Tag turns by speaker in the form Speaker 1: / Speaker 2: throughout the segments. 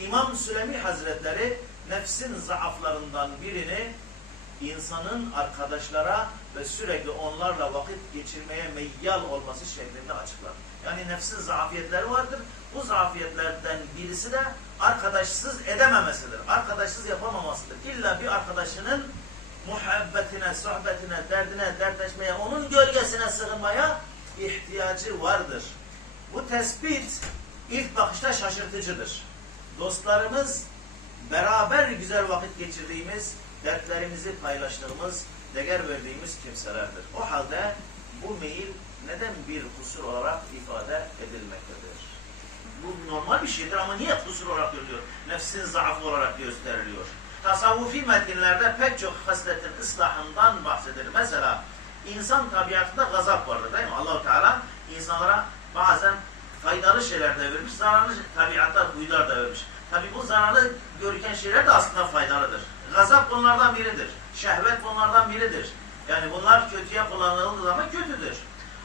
Speaker 1: İmam Sülemi Hazretleri nefsin zaaflarından birini insanın arkadaşlara ve sürekli onlarla vakit geçirmeye meyyal olması şeklinde açıklar. Yani nefsin zafiyetleri vardır. Bu zafiyetlerden birisi de arkadaşsız edememesidir. Arkadaşsız yapamamasıdır. İlla bir arkadaşının muhabbetine, sohbetine, derdine, dertleşmeye, onun gölgesine sığınmaya ihtiyacı vardır. Bu tespit ilk bakışta şaşırtıcıdır. Dostlarımız beraber güzel vakit geçirdiğimiz, dertlerimizi paylaştığımız, değer verdiğimiz kimselerdir. O halde bu meyil neden bir kusur olarak ifade edilmektedir? Bu normal bir şeydir ama niye kusur olarak görülüyor? Nefsin zaafı olarak gösteriliyor. Tasavvufi metinlerde pek çok hasletin ıslahından bahsedilir. Mesela insan tabiatında gazap vardır değil mi? Allahu Teala insanlara bazen faydalı şeyler de vermiş, zararlı tabiatlar, huylar da vermiş. Tabi bu zararlı görüken şeyler de aslında faydalıdır. Gazap bunlardan biridir. Şehvet bunlardan biridir. Yani bunlar kötüye kullanıldığı zaman kötüdür.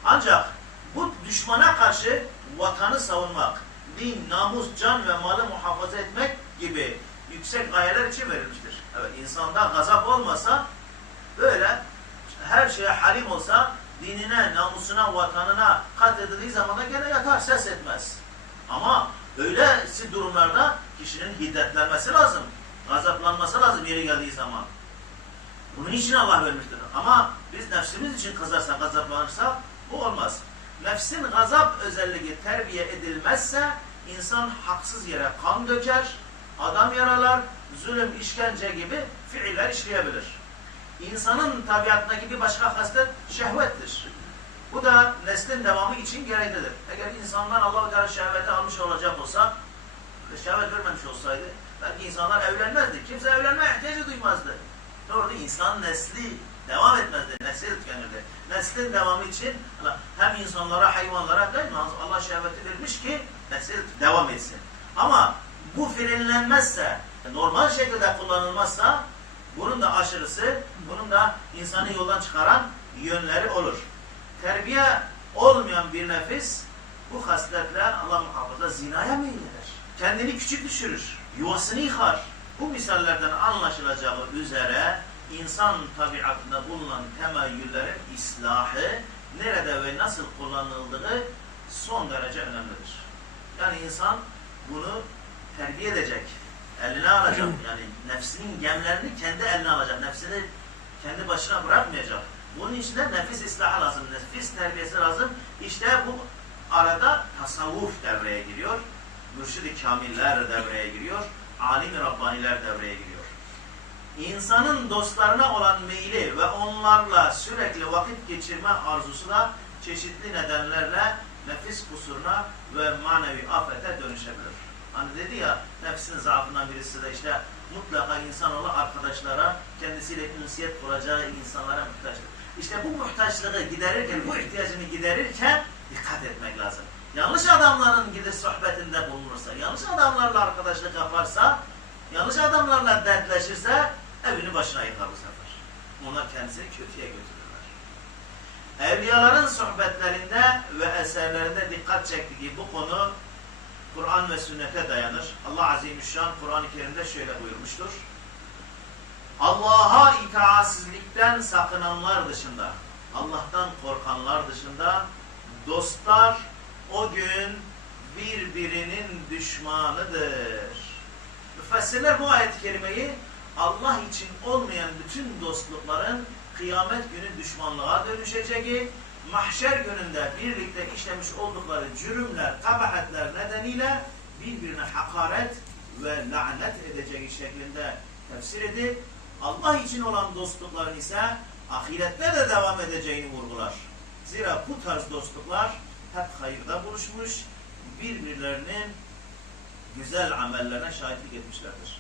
Speaker 1: Ancak bu düşmana karşı vatanı savunmak, din, namus, can ve malı muhafaza etmek gibi yüksek gayeler için verilmiştir. Evet insanda gazap olmasa böyle her şeye halim olsa dinine, namusuna, vatanına kat edildiği zaman da gene yatar, ses etmez. Ama öylesi durumlarda kişinin hiddetlenmesi lazım. Gazaplanması lazım yeri geldiği zaman. Bunun için Allah vermiştir. Ama biz nefsimiz için kızarsak, gazaplanırsak bu olmaz. Nefsin gazap özelliği terbiye edilmezse insan haksız yere kan döker, adam yaralar, zulüm, işkence gibi fiiller işleyebilir. İnsanın tabiatındaki bir başka haslet şehvettir. Bu da neslin devamı için gereklidir. Eğer insanlar Allah-u Teala şehveti almış olacak olsa, şehvet vermemiş olsaydı, belki insanlar evlenmezdi. Kimse evlenmeye ihtiyacı duymazdı. Doğru insan nesli devam etmezdi, nesil tükenirdi. Neslin devamı için hem insanlara, hayvanlara değil? Allah şehveti vermiş ki nesil devam etsin. Ama bu frenlenmezse, normal şekilde kullanılmazsa bunun da aşırısı, bunun da insanı yoldan çıkaran yönleri olur. Terbiye olmayan bir nefis bu hasletle Allah muhafaza zinaya meyillenir. Kendini küçük düşürür, yuvasını yıkar. Bu misallerden anlaşılacağı üzere insan tabiatında bulunan temayüllerin islahı nerede ve nasıl kullanıldığı son derece önemlidir. Yani insan bunu terbiye edecek, eline alacak. Yani nefsinin gemlerini kendi eline alacak. Nefsini kendi başına bırakmayacak. Bunun için de nefis islahı lazım. Nefis terbiyesi lazım. İşte bu arada tasavvuf devreye giriyor. Mürşid-i kamiller devreye giriyor. Alim-i Rabbaniler devreye giriyor. İnsanın dostlarına olan meyli ve onlarla sürekli vakit geçirme arzusu da çeşitli nedenlerle nefis kusuruna ve manevi afete dönüşebilir. Hani dedi ya nefsin zaafından birisi de işte mutlaka insanoğlu arkadaşlara kendisiyle ünsiyet kuracağı insanlara muhtaçtır. İşte bu muhtaçlığı giderirken, bu ihtiyacını giderirken dikkat etmek lazım. Yanlış adamların gidip sohbetinde bulunursa, yanlış adamlarla arkadaşlık yaparsa, yanlış adamlarla dertleşirse evini başına yıkar bu sefer. Onlar kendisini kötüye götürürler. Evliyaların sohbetlerinde ve eserlerinde dikkat çektiği bu konu Kur'an ve sünnete dayanır. Allah Azimüşşan Kur'an-ı Kerim'de şöyle buyurmuştur. Allah'a itaatsizlikten sakınanlar dışında, Allah'tan korkanlar dışında dostlar o gün birbirinin düşmanıdır. Müfessirler bu ayet-i kerimeyi Allah için olmayan bütün dostlukların kıyamet günü düşmanlığa dönüşeceği, mahşer gününde birlikte işlemiş oldukları cürümler, kabahatler nedeniyle birbirine hakaret ve lanet edeceği şeklinde tefsir edip Allah için olan dostlukların ise ahirette de devam edeceğini vurgular. Zira bu tarz dostluklar hep hayırda buluşmuş, birbirlerinin güzel amellerine şahitlik etmişlerdir.